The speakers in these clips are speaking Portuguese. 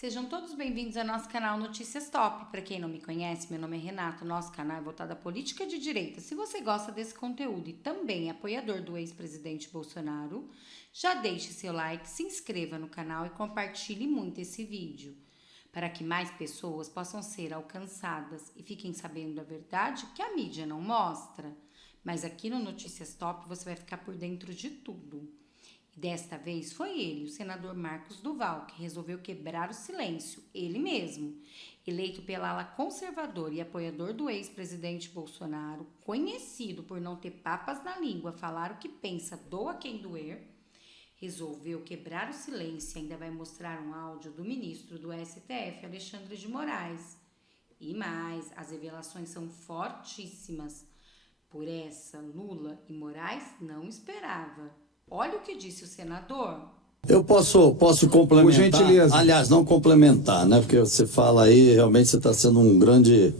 Sejam todos bem-vindos ao nosso canal Notícias Top. Para quem não me conhece, meu nome é Renato, nosso canal é voltado à política de direita. Se você gosta desse conteúdo e também é apoiador do ex-presidente Bolsonaro, já deixe seu like, se inscreva no canal e compartilhe muito esse vídeo, para que mais pessoas possam ser alcançadas e fiquem sabendo a verdade que a mídia não mostra. Mas aqui no Notícias Top você vai ficar por dentro de tudo. Desta vez foi ele, o senador Marcos Duval, que resolveu quebrar o silêncio, ele mesmo. Eleito pela ala conservadora e apoiador do ex-presidente Bolsonaro, conhecido por não ter papas na língua, falar o que pensa, doa quem doer, resolveu quebrar o silêncio e ainda vai mostrar um áudio do ministro do STF, Alexandre de Moraes. E mais, as revelações são fortíssimas. Por essa, Lula e Moraes não esperava. Olha o que disse o senador. Eu posso complementar? Por gentileza. Aliás, não complementar, né? Porque você fala aí, realmente você está sendo um grande...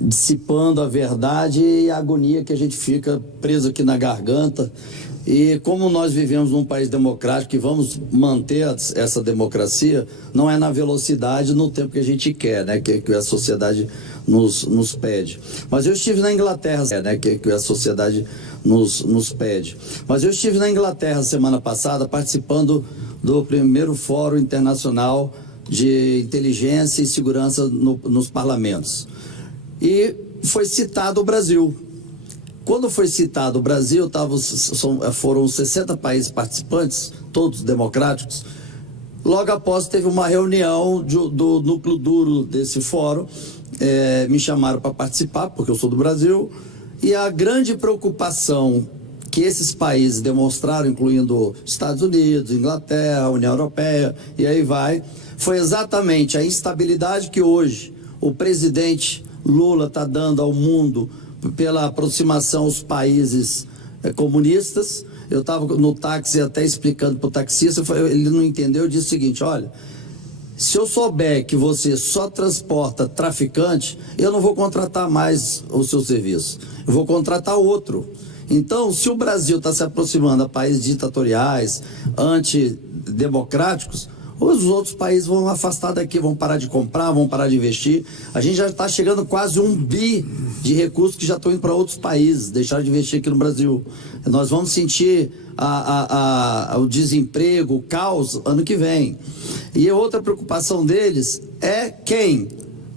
dissipando a verdade e a agonia que a gente fica preso aqui na garganta. E como nós vivemos num país democrático e vamos manter essa democracia, não é na velocidade, no tempo que a gente quer, né? Que a sociedade nos pede. Mas eu estive na Inglaterra, né? Que a sociedade nos pede. Mas eu estive na Inglaterra semana passada participando do primeiro Fórum Internacional de Inteligência e Segurança nos parlamentos. E foi citado o Brasil. Quando foi citado o Brasil, foram 60 países participantes, todos democráticos. Logo após teve uma reunião do núcleo duro desse fórum, me chamaram para participar, porque eu sou do Brasil, e a grande preocupação que esses países demonstraram, incluindo Estados Unidos, Inglaterra, União Europeia, e aí vai, foi exatamente a instabilidade que hoje o presidente Lula está dando ao mundo pela aproximação aos países comunistas. Eu estava no táxi até explicando para o taxista, ele não entendeu, eu disse o seguinte: olha, se eu souber que você só transporta traficante, eu não vou contratar mais o seu serviço, eu vou contratar outro. Então, se o Brasil está se aproximando a países ditatoriais, antidemocráticos, os outros países vão afastar daqui, vão parar de comprar, vão parar de investir. A gente já está chegando quase 1 bi de recursos que já estão indo para outros países, deixaram de investir aqui no Brasil. Nós vamos sentir o desemprego, o caos ano que vem. E a outra preocupação deles é quem?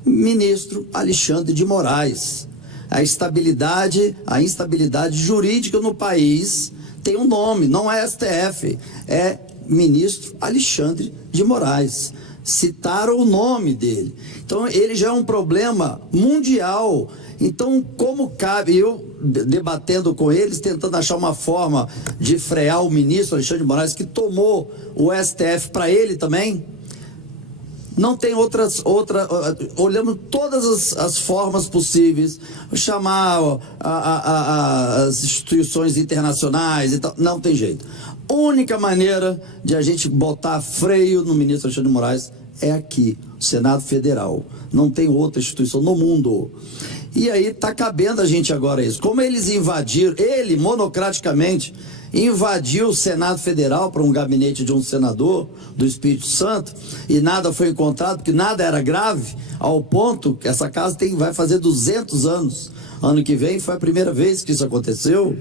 Ministro Alexandre de Moraes. A instabilidade jurídica no país tem um nome, não é STF, é ministro Alexandre de Moraes. Citaram o nome dele. Então ele já é um problema mundial. Então, como cabe, eu debatendo com eles, tentando achar uma forma de frear o ministro Alexandre de Moraes, que tomou o STF para ele também, não tem olhamos todas as formas possíveis, chamar as instituições internacionais e tal, não tem jeito. A única maneira de a gente botar freio no ministro Alexandre de Moraes é aqui, o Senado Federal. Não tem outra instituição no mundo. E aí está cabendo a gente agora isso. Como eles invadiram, ele monocraticamente invadiu o Senado Federal para um gabinete de um senador do Espírito Santo e nada foi encontrado, porque nada era grave, ao ponto que essa casa vai fazer 200 anos. Ano que vem foi a primeira vez que isso aconteceu.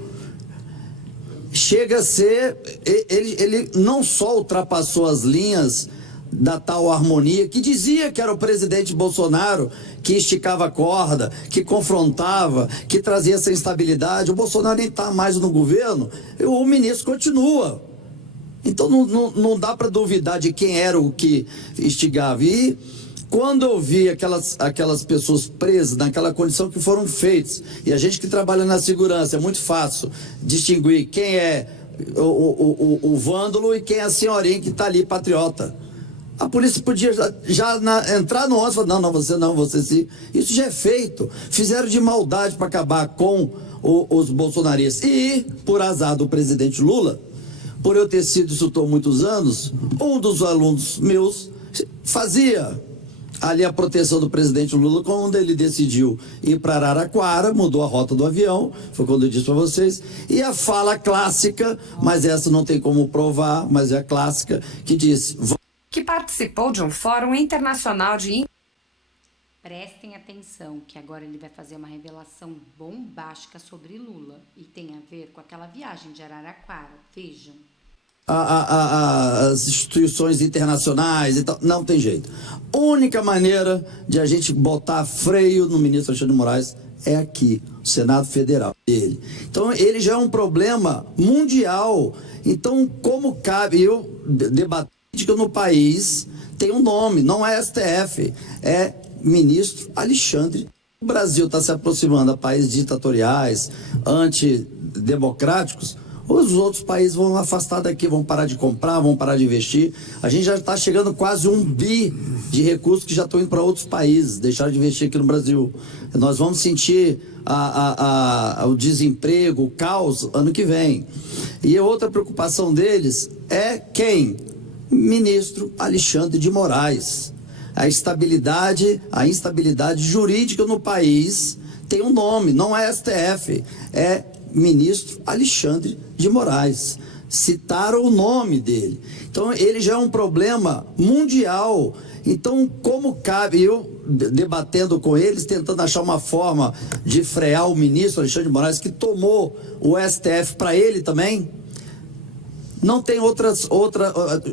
Chega a ser, ele não só ultrapassou as linhas da tal harmonia, que dizia que era o presidente Bolsonaro que esticava a corda, que confrontava, que trazia essa instabilidade. O Bolsonaro nem está mais no governo, o ministro continua. Então não dá para duvidar de quem era o que instigava. E quando eu vi aquelas pessoas presas naquela condição que foram feitas, e a gente que trabalha na segurança, é muito fácil distinguir quem é o vândalo e quem é a senhorinha que está ali, patriota. A polícia podia entrar no ônibus e falar, não, você sim. Isso já é feito. Fizeram de maldade para acabar com os bolsonaristas. E, por azar do presidente Lula, por eu ter sido instrutor há muitos anos, um dos alunos meus fazia ali a proteção do presidente Lula, quando ele decidiu ir para Araraquara, mudou a rota do avião, foi quando eu disse para vocês, e a fala clássica, mas essa não tem como provar, mas é a clássica, que diz... que participou de um fórum internacional de... Prestem atenção, que agora ele vai fazer uma revelação bombástica sobre Lula e tem a ver com aquela viagem de Araraquara. Vejam. As instituições internacionais e tal, não tem jeito. A única maneira de a gente botar freio no ministro Alexandre de Moraes é aqui, o Senado Federal dele. Então ele já é um problema mundial. Então como cabe eu debater que no país tem um nome, não é STF, é ministro Alexandre. O Brasil está se aproximando a países ditatoriais, antidemocráticos. Os outros países vão afastar daqui, vão parar de comprar, vão parar de investir. A gente já está chegando quase 1 bi de recursos que já estão indo para outros países, deixaram de investir aqui no Brasil. Nós vamos sentir o desemprego, o caos ano que vem. E a outra preocupação deles é quem? Ministro Alexandre de Moraes. A instabilidade jurídica no país tem um nome, não é STF, é ministro Alexandre de Moraes. Citaram o nome dele. Então ele já é um problema mundial. Então como cabe eu debatendo com eles, tentando achar uma forma de frear o ministro Alexandre de Moraes, que tomou o STF para ele também? Não tem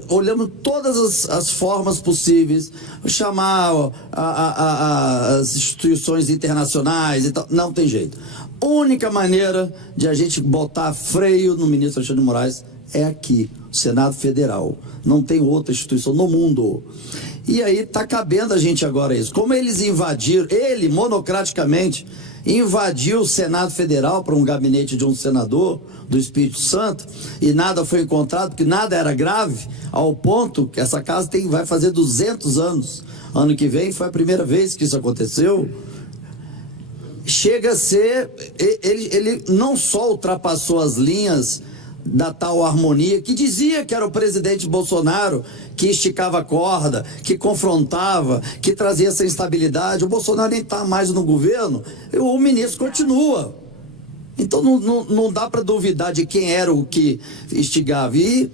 olhamos todas as formas possíveis, chamar as instituições internacionais e tal, não tem jeito. A única maneira de a gente botar freio no ministro Alexandre de Moraes é aqui, o Senado Federal. Não tem outra instituição no mundo. E aí está cabendo a gente agora isso. Como eles invadiram, ele monocraticamente invadiu o Senado Federal para um gabinete de um senador do Espírito Santo e nada foi encontrado, porque nada era grave, ao ponto que essa casa vai fazer 200 anos. Ano que vem foi a primeira vez que isso aconteceu. Chega a ser... Ele não só ultrapassou as linhas da tal harmonia, que dizia que era o presidente Bolsonaro que esticava a corda, que confrontava, que trazia essa instabilidade. O Bolsonaro nem está mais no governo, o ministro continua. Então não dá para duvidar de quem era o que instigava. E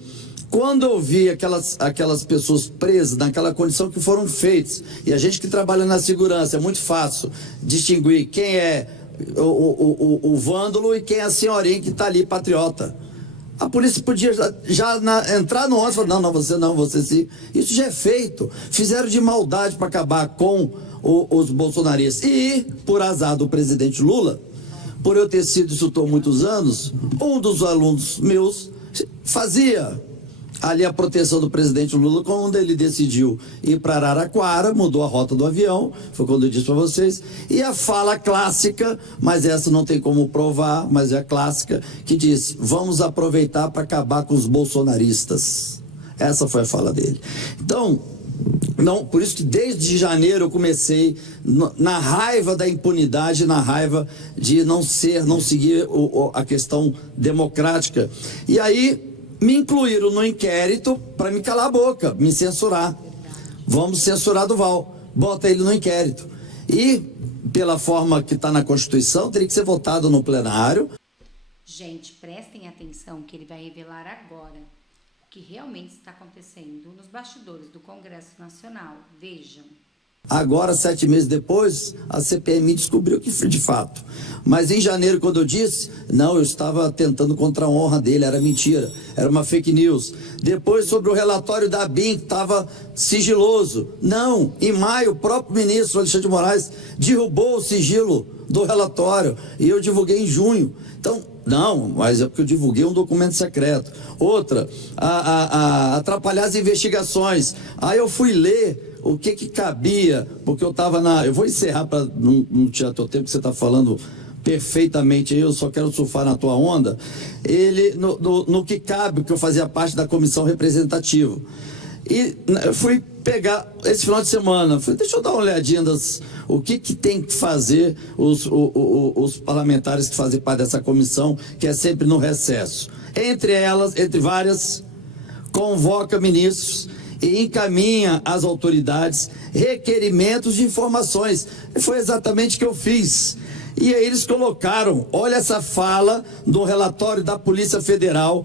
quando eu vi aquelas pessoas presas naquela condição que foram feitas, e a gente que trabalha na segurança, é muito fácil distinguir quem é o vândalo e quem é a senhorinha que está ali, patriota. A polícia podia já entrar no ônibus e falar, não, você sim. Isso já é feito. Fizeram de maldade para acabar com os bolsonaristas. E, por azar do presidente Lula, por eu ter sido instrutor há muitos anos, um dos alunos meus fazia ali a proteção do presidente Lula, quando ele decidiu ir para Araraquara, mudou a rota do avião, foi quando eu disse para vocês, e a fala clássica, mas essa não tem como provar, mas é a clássica, que diz, vamos aproveitar para acabar com os bolsonaristas. Essa foi a fala dele. Então, por isso que desde janeiro eu comecei na raiva da impunidade, na raiva de não seguir a questão democrática. E aí me incluíram no inquérito para me calar a boca, me censurar. Vamos censurar Duval, bota ele no inquérito. E, pela forma que está na Constituição, teria que ser votado no plenário. Gente, prestem atenção que ele vai revelar agora o que realmente está acontecendo nos bastidores do Congresso Nacional. Vejam. Agora, 7 meses depois, a CPMI descobriu que foi de fato. Mas em janeiro, quando eu disse, não, eu estava tentando contra a honra dele, era mentira, era uma fake news. Depois, sobre o relatório da ABIN, que estava sigiloso. Não, em maio, o próprio ministro Alexandre de Moraes derrubou o sigilo do relatório e eu divulguei em junho. Então, não, mas é porque eu divulguei um documento secreto. Outra, atrapalhar as investigações. Aí eu fui ler o que cabia, porque eu estava eu vou encerrar para não tirar teu tempo, que você está falando perfeitamente aí, eu só quero surfar na tua onda. Ele, no que cabe, que eu fazia parte da comissão representativa. E fui pegar esse final de semana, deixa eu dar uma olhadinha o que tem que fazer os parlamentares que fazem parte dessa comissão, que é sempre no recesso. Entre várias, convoca ministros e encaminha às autoridades requerimentos de informações. Foi exatamente o que eu fiz. E aí eles colocaram, olha essa fala do relatório da Polícia Federal.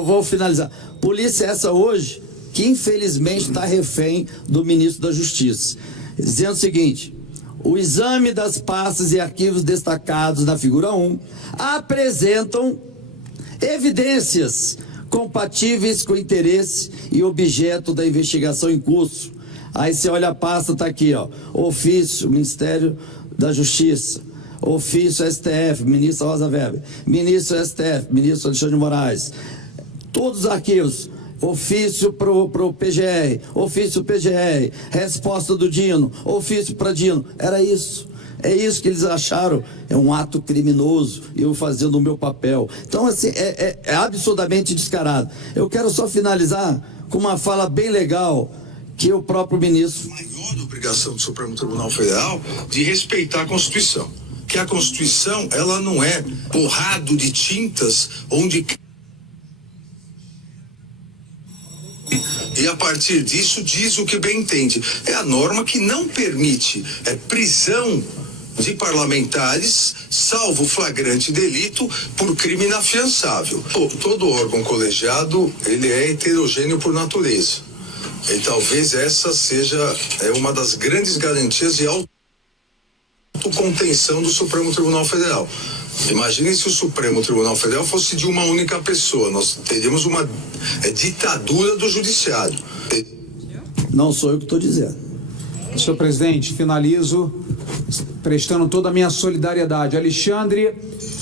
Vou finalizar. Polícia essa hoje, que infelizmente está refém do ministro da Justiça, dizendo o seguinte: o exame das pastas e arquivos destacados na figura 1 apresentam evidências compatíveis com o interesse e objeto da investigação em curso. Aí você olha a pasta, está aqui, ó, ofício, Ministério da Justiça, ofício STF, ministro Rosa Weber, ministro STF, ministro Alexandre de Moraes, todos os arquivos, ofício pro PGR, ofício PGR, resposta do Dino, ofício para Dino, era isso. É isso que eles acharam, é um ato criminoso, eu fazendo o meu papel. Então, assim, é absurdamente descarado. Eu quero só finalizar com uma fala bem legal que o próprio ministro... A maior obrigação do Supremo Tribunal Federal de respeitar a Constituição. Que a Constituição, ela não é borrado de tintas onde... E a partir disso diz o que bem entende. É a norma que não permite prisão de parlamentares, salvo flagrante delito por crime inafiançável. Todo órgão colegiado, ele é heterogêneo por natureza. E talvez essa seja uma das grandes garantias de autocontenção do Supremo Tribunal Federal. Imagine se o Supremo Tribunal Federal fosse de uma única pessoa. Nós teríamos uma ditadura do judiciário. Não sou eu que estou dizendo. Senhor presidente, finalizo prestando toda a minha solidariedade. Alexandre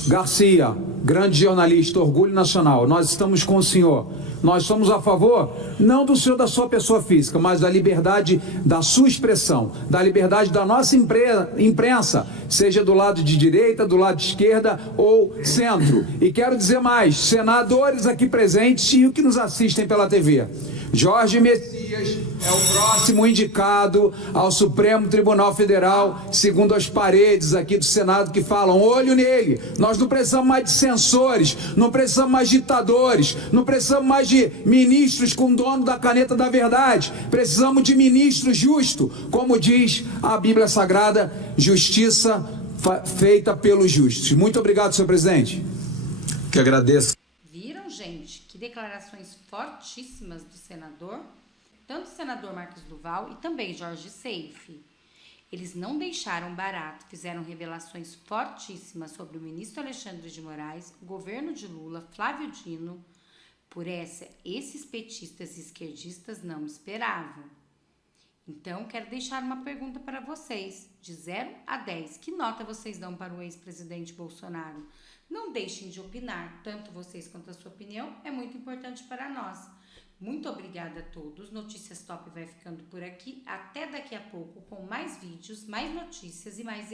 Garcia, grande jornalista, orgulho nacional, nós estamos com o senhor. Nós somos a favor, não do senhor da sua pessoa física, mas da liberdade da sua expressão, da liberdade da nossa imprensa, seja do lado de direita, do lado de esquerda ou centro. E quero dizer mais, senadores aqui presentes e os que nos assistem pela TV. Jorge Messias é o próximo indicado ao Supremo Tribunal Federal, segundo as paredes aqui do Senado que falam, olho nele. Nós não precisamos mais de censores, não precisamos mais de ditadores, não precisamos mais de ministros com dono da caneta da verdade. Precisamos de ministros justos, como diz a Bíblia Sagrada, justiça feita pelos justos. Muito obrigado, senhor presidente. Que agradeço. Viram, gente? Que declarações fortíssimas do senador, tanto o senador Marcos Duval e também Jorge Seife. Eles não deixaram barato, fizeram revelações fortíssimas sobre o ministro Alexandre de Moraes, o governo de Lula, Flávio Dino. Por essa, esses petistas e esquerdistas não esperavam. Então, quero deixar uma pergunta para vocês. De 0 a 10, que nota vocês dão para o ex-presidente Bolsonaro? Não deixem de opinar, tanto vocês quanto a sua opinião é muito importante para nós. Muito obrigada a todos. Notícias Top vai ficando por aqui. Até daqui a pouco com mais vídeos, mais notícias e mais